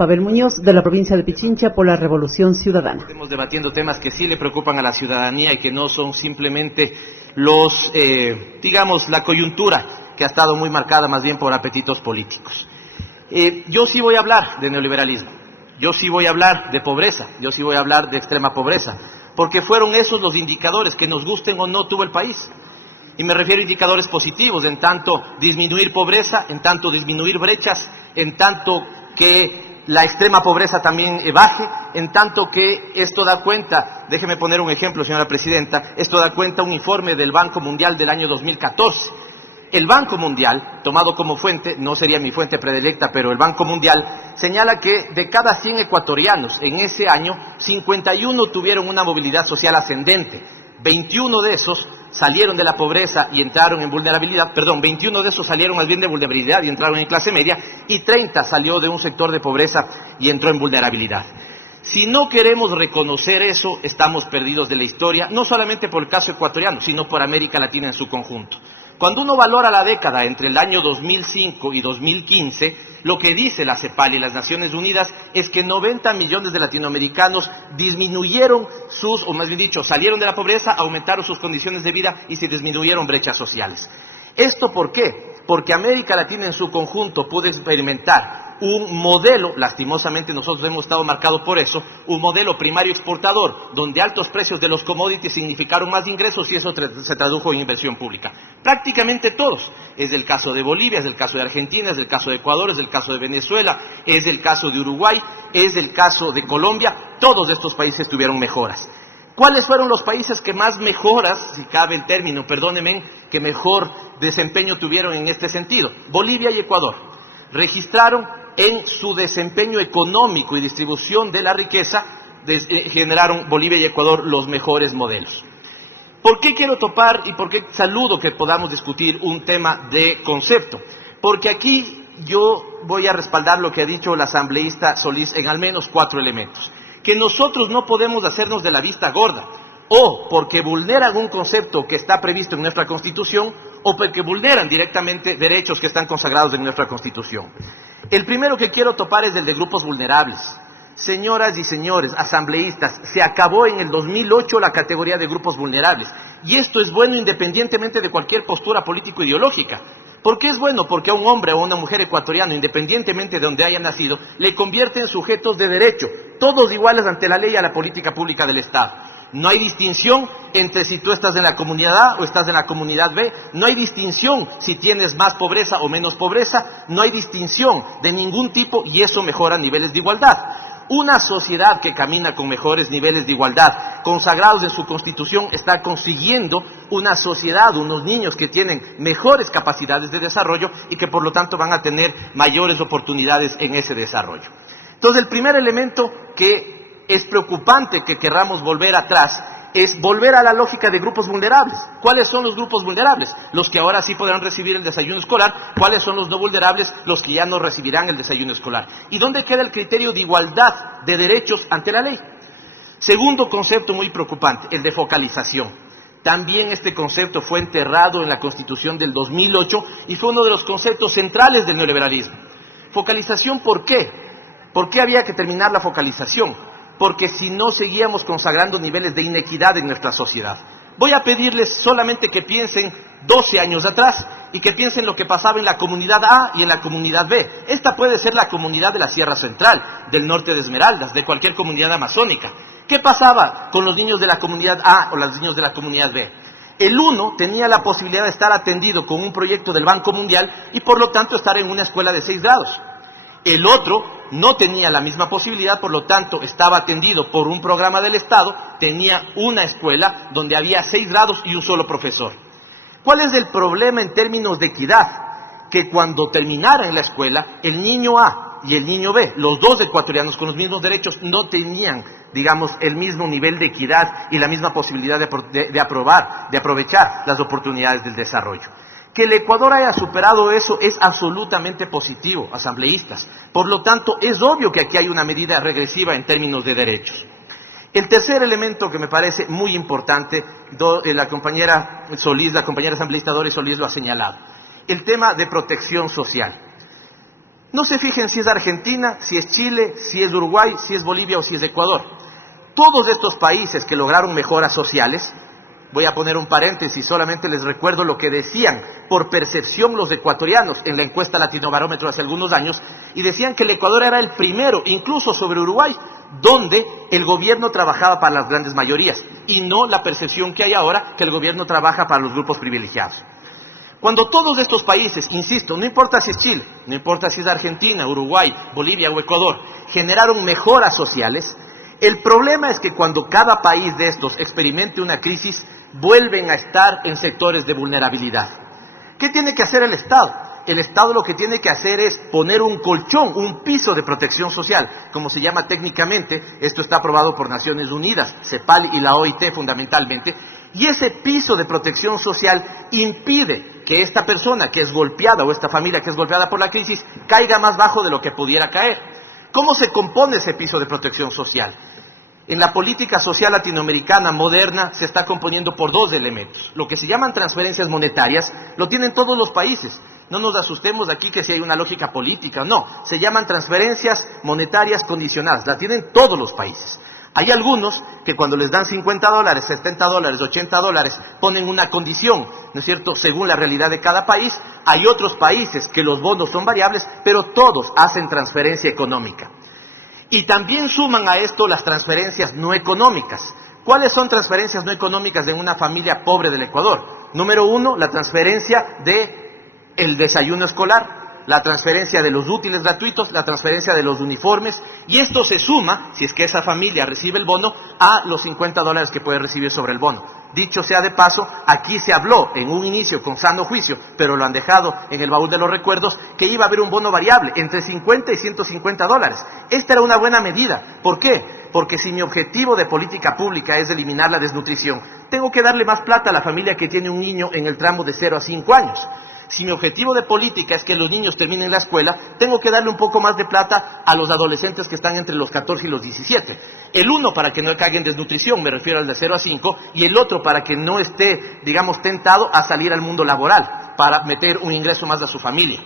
Pavel Muñoz, de la provincia de Pichincha, por la Revolución Ciudadana. Estamos debatiendo temas que sí le preocupan a la ciudadanía y que no son simplemente los, la coyuntura que ha estado muy marcada más bien por apetitos políticos. Yo sí voy a hablar de neoliberalismo, yo sí voy a hablar de pobreza, yo sí voy a hablar de extrema pobreza, porque fueron esos los indicadores que nos gusten o no tuvo el país. Y me refiero a indicadores positivos, en tanto disminuir pobreza, en tanto disminuir brechas, en tanto que la extrema pobreza también baje, en tanto que esto da cuenta, déjeme poner un ejemplo, señora Presidenta, esto da cuenta un informe del Banco Mundial del año 2014. El Banco Mundial, tomado como fuente, no sería mi fuente predilecta, pero el Banco Mundial señala que de cada 100 ecuatorianos en ese año, 51 tuvieron una movilidad social ascendente, 21 de esos salieron de la pobreza y entraron en vulnerabilidad, 21 de esos salieron más bien de vulnerabilidad y entraron en clase media, y 30 salió de un sector de pobreza y entró en vulnerabilidad. Si no queremos reconocer eso, estamos perdidos de la historia, no solamente por el caso ecuatoriano, sino por América Latina en su conjunto. Cuando uno valora la década entre el año 2005 y 2015, lo que dice la CEPAL y las Naciones Unidas es que 90 millones de latinoamericanos disminuyeron o más bien dicho, salieron de la pobreza, aumentaron sus condiciones de vida y se disminuyeron brechas sociales. ¿Esto por qué? Porque América Latina en su conjunto pudo experimentar un modelo, lastimosamente nosotros hemos estado marcados por eso, un modelo primario exportador, donde altos precios de los commodities significaron más ingresos y eso se tradujo en inversión pública. Prácticamente todos. Es el caso de Bolivia, es el caso de Argentina, es el caso de Ecuador, es el caso de Venezuela, es el caso de Uruguay, es el caso de Colombia. Todos estos países tuvieron mejoras. ¿Cuáles fueron los países que más mejoras, si cabe el término, perdónenme, que mejor desempeño tuvieron en este sentido? Bolivia y Ecuador registraron en su desempeño económico y distribución de la riqueza, generaron Bolivia y Ecuador los mejores modelos. ¿Por qué quiero topar y por qué saludo que podamos discutir un tema de concepto? Porque aquí yo voy a respaldar lo que ha dicho la asambleísta Solís en al menos 4 elementos. Que nosotros no podemos hacernos de la vista gorda, o porque vulneran un concepto que está previsto en nuestra Constitución, o porque vulneran directamente derechos que están consagrados en nuestra Constitución. El primero que quiero topar es el de grupos vulnerables. Señoras y señores asambleístas, se acabó en el 2008 la categoría de grupos vulnerables, y esto es bueno independientemente de cualquier postura político-ideológica. ¿Por qué es bueno? Porque a un hombre o a una mujer ecuatoriano, independientemente de donde haya nacido, le convierte en sujetos de derecho, todos iguales ante la ley y a la política pública del Estado. No hay distinción entre si tú estás en la comunidad A o estás en la comunidad B, no hay distinción si tienes más pobreza o menos pobreza, no hay distinción de ningún tipo y eso mejora niveles de igualdad. Una sociedad que camina con mejores niveles de igualdad, consagrados en su Constitución, está consiguiendo una sociedad, unos niños que tienen mejores capacidades de desarrollo y que por lo tanto van a tener mayores oportunidades en ese desarrollo. Entonces el primer elemento que es preocupante que querramos volver atrás es volver a la lógica de grupos vulnerables. ¿Cuáles son los grupos vulnerables? Los que ahora sí podrán recibir el desayuno escolar. ¿Cuáles son los no vulnerables? Los que ya no recibirán el desayuno escolar. ¿Y dónde queda el criterio de igualdad de derechos ante la ley? Segundo concepto muy preocupante, el de focalización. También este concepto fue enterrado en la Constitución del 2008 y fue uno de los conceptos centrales del neoliberalismo. Focalización, ¿por qué? ¿Por qué había que terminar la focalización? Porque si no seguíamos consagrando niveles de inequidad en nuestra sociedad. Voy a pedirles solamente que piensen 12 años atrás y que piensen lo que pasaba en la comunidad A y en la comunidad B. Esta puede ser la comunidad de la Sierra Central, del norte de Esmeraldas, de cualquier comunidad amazónica. ¿Qué pasaba con los niños de la comunidad A o los niños de la comunidad B? El uno tenía la posibilidad de estar atendido con un proyecto del Banco Mundial y por lo tanto estar en una escuela de 6 grados. El otro no tenía la misma posibilidad, por lo tanto estaba atendido por un programa del Estado, tenía una escuela donde había 6 grados y un solo profesor. ¿Cuál es el problema en términos de equidad? Que cuando terminaran la escuela, el niño A y el niño B, los dos ecuatorianos con los mismos derechos, no tenían, digamos, el mismo nivel de equidad y la misma posibilidad de aprovechar las oportunidades del desarrollo. Que el Ecuador haya superado eso es absolutamente positivo, asambleístas. Por lo tanto, es obvio que aquí hay una medida regresiva en términos de derechos. El tercer elemento que me parece muy importante, la compañera asambleísta Doris Solís lo ha señalado, el tema de protección social. No se fijen si es Argentina, si es Chile, si es Uruguay, si es Bolivia o si es Ecuador. Todos estos países que lograron mejoras sociales, voy a poner un paréntesis, solamente les recuerdo lo que decían por percepción los ecuatorianos en la encuesta Latinobarómetro hace algunos años, y decían que el Ecuador era el primero, incluso sobre Uruguay, donde el gobierno trabajaba para las grandes mayorías, y no la percepción que hay ahora, que el gobierno trabaja para los grupos privilegiados. Cuando todos estos países, insisto, no importa si es Chile, no importa si es Argentina, Uruguay, Bolivia o Ecuador, generaron mejoras sociales, el problema es que cuando cada país de estos experimente una crisis, vuelven a estar en sectores de vulnerabilidad. ¿Qué tiene que hacer el Estado? El Estado lo que tiene que hacer es poner un colchón, un piso de protección social, como se llama técnicamente. Esto está aprobado por Naciones Unidas, CEPAL y la OIT fundamentalmente, y ese piso de protección social impide que esta persona que es golpeada o esta familia que es golpeada por la crisis caiga más bajo de lo que pudiera caer. ¿Cómo se compone ese piso de protección social? En la política social latinoamericana moderna se está componiendo por dos elementos. Lo que se llaman transferencias monetarias lo tienen todos los países. No nos asustemos aquí que si hay una lógica política, no. Se llaman transferencias monetarias condicionadas, la tienen todos los países. Hay algunos que cuando les dan $50, $70, $80, ponen una condición, ¿no es cierto?, según la realidad de cada país. Hay otros países que los bonos son variables, pero todos hacen transferencia económica. Y también suman a esto las transferencias no económicas. ¿Cuáles son transferencias no económicas en una familia pobre del Ecuador? Número uno, la transferencia del desayuno escolar, la transferencia de los útiles gratuitos, la transferencia de los uniformes, y esto se suma, si es que esa familia recibe el bono, a los $50 que puede recibir sobre el bono. Dicho sea de paso, aquí se habló en un inicio con sano juicio, pero lo han dejado en el baúl de los recuerdos, que iba a haber un bono variable entre $50 y $150. Esta era una buena medida. ¿Por qué? Porque si mi objetivo de política pública es eliminar la desnutrición, tengo que darle más plata a la familia que tiene un niño en el tramo de 0 a 5 años. Si mi objetivo de política es que los niños terminen la escuela, tengo que darle un poco más de plata a los adolescentes que están entre los 14 y los 17. El uno para que no caiga en desnutrición, me refiero al de 0 a 5, y el otro para que no esté, digamos, tentado a salir al mundo laboral, para meter un ingreso más a su familia.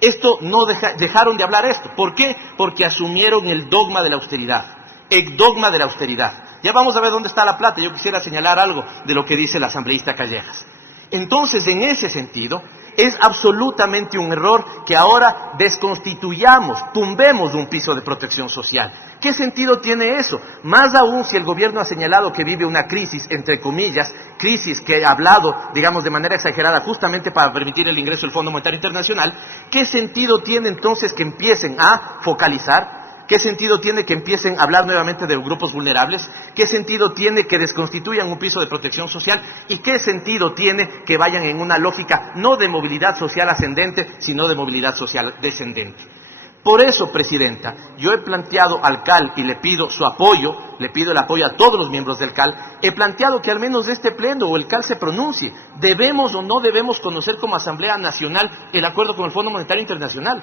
Esto no dejaron de hablar esto. ¿Por qué? Porque asumieron el dogma de la austeridad. El dogma de la austeridad. Ya vamos a ver dónde está la plata. Yo quisiera señalar algo de lo que dice la asambleísta Callejas. Entonces, en ese sentido, es absolutamente un error que ahora desconstituyamos, tumbemos un piso de protección social. ¿Qué sentido tiene eso? Más aún si el gobierno ha señalado que vive una crisis, entre comillas, crisis que ha hablado, digamos, de manera exagerada, justamente para permitir el ingreso del Fondo Monetario Internacional. ¿Qué sentido tiene entonces que empiecen a focalizar? ¿Qué sentido tiene que empiecen a hablar nuevamente de grupos vulnerables? ¿Qué sentido tiene que desconstituyan un piso de protección social? ¿Y qué sentido tiene que vayan en una lógica no de movilidad social ascendente, sino de movilidad social descendente? Por eso, Presidenta, yo he planteado al CAL y le pido su apoyo, le pido el apoyo a todos los miembros del CAL, he planteado que al menos de este pleno o el CAL se pronuncie. ¿Debemos o no debemos conocer como Asamblea Nacional el acuerdo con el Fondo Monetario Internacional?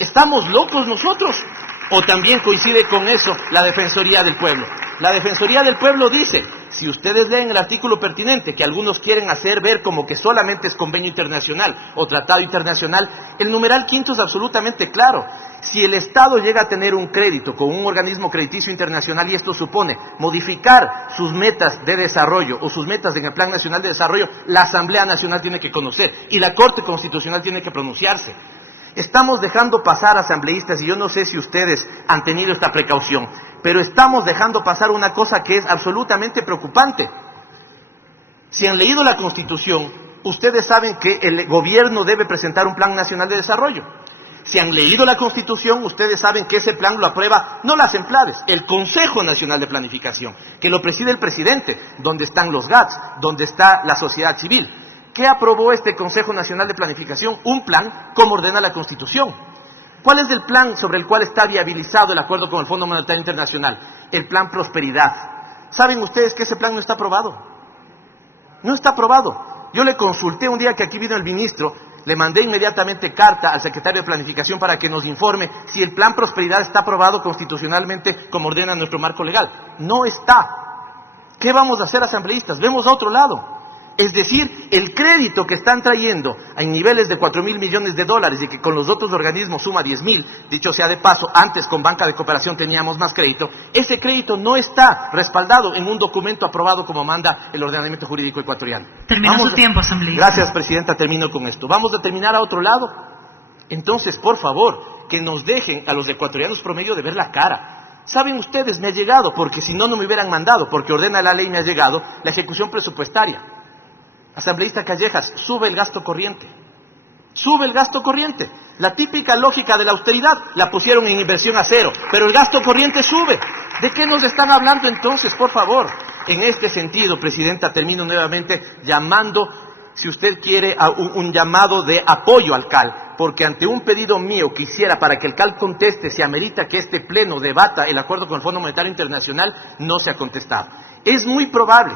¿Estamos locos nosotros? ¿O también coincide con eso la Defensoría del Pueblo? La Defensoría del Pueblo dice, si ustedes leen el artículo pertinente, que algunos quieren hacer ver como que solamente es convenio internacional o tratado internacional, el numeral quinto es absolutamente claro. Si el Estado llega a tener un crédito con un organismo crediticio internacional y esto supone modificar sus metas de desarrollo o sus metas en el Plan Nacional de Desarrollo, la Asamblea Nacional tiene que conocer y la Corte Constitucional tiene que pronunciarse. Estamos dejando pasar, asambleístas, y yo no sé si ustedes han tenido esta precaución, pero estamos dejando pasar una cosa que es absolutamente preocupante. Si han leído la Constitución, ustedes saben que el gobierno debe presentar un Plan Nacional de Desarrollo. Si han leído la Constitución, ustedes saben que ese plan lo aprueba no las enclaves, el Consejo Nacional de Planificación, que lo preside el presidente, donde están los GATS, donde está la sociedad civil. ¿Qué aprobó este Consejo Nacional de Planificación? Un plan como ordena la Constitución. ¿Cuál es el plan sobre el cual está viabilizado el acuerdo con el Fondo Monetario Internacional? El Plan Prosperidad. ¿Saben ustedes que ese plan no está aprobado? No está aprobado. Yo le consulté un día que aquí vino el ministro, le mandé inmediatamente carta al secretario de Planificación para que nos informe si el Plan Prosperidad está aprobado constitucionalmente como ordena nuestro marco legal. No está. ¿Qué vamos a hacer, asambleístas? Vemos a otro lado. Es decir, el crédito que están trayendo en niveles de 4.000 millones de dólares y que con los otros organismos suma 10.000, dicho sea de paso, antes con banca de cooperación teníamos más crédito, ese crédito no está respaldado en un documento aprobado como manda el ordenamiento jurídico ecuatoriano. Terminó su tiempo, asambleísta. Gracias, presidenta, termino con esto. ¿Vamos a terminar a otro lado? Entonces, por favor, que nos dejen a los ecuatorianos promedio de ver la cara. Saben ustedes, me ha llegado, porque si no, no me hubieran mandado, porque ordena la ley, me ha llegado la ejecución presupuestaria. Asambleísta Callejas, sube el gasto corriente. Sube el gasto corriente. La típica lógica de la austeridad la pusieron en inversión a cero, pero el gasto corriente sube. ¿De qué nos están hablando entonces, por favor? En este sentido, presidenta, termino nuevamente llamando, si usted quiere, a un llamado de apoyo al CAL, porque ante un pedido mío quisiera para que el CAL conteste si amerita que este pleno debata el acuerdo con el Fondo Monetario Internacional, no se ha contestado. Es muy probable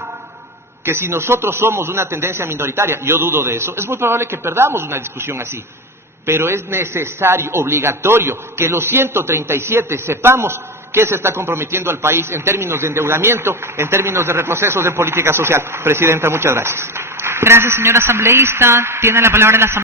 que si nosotros somos una tendencia minoritaria, yo dudo de eso, es muy probable que perdamos una discusión así. Pero es necesario, obligatorio, que los 137 sepamos qué se está comprometiendo al país en términos de endeudamiento, en términos de retrocesos de política social. Presidenta, muchas gracias. Gracias, señor asambleísta. Tiene la palabra la asambleísta.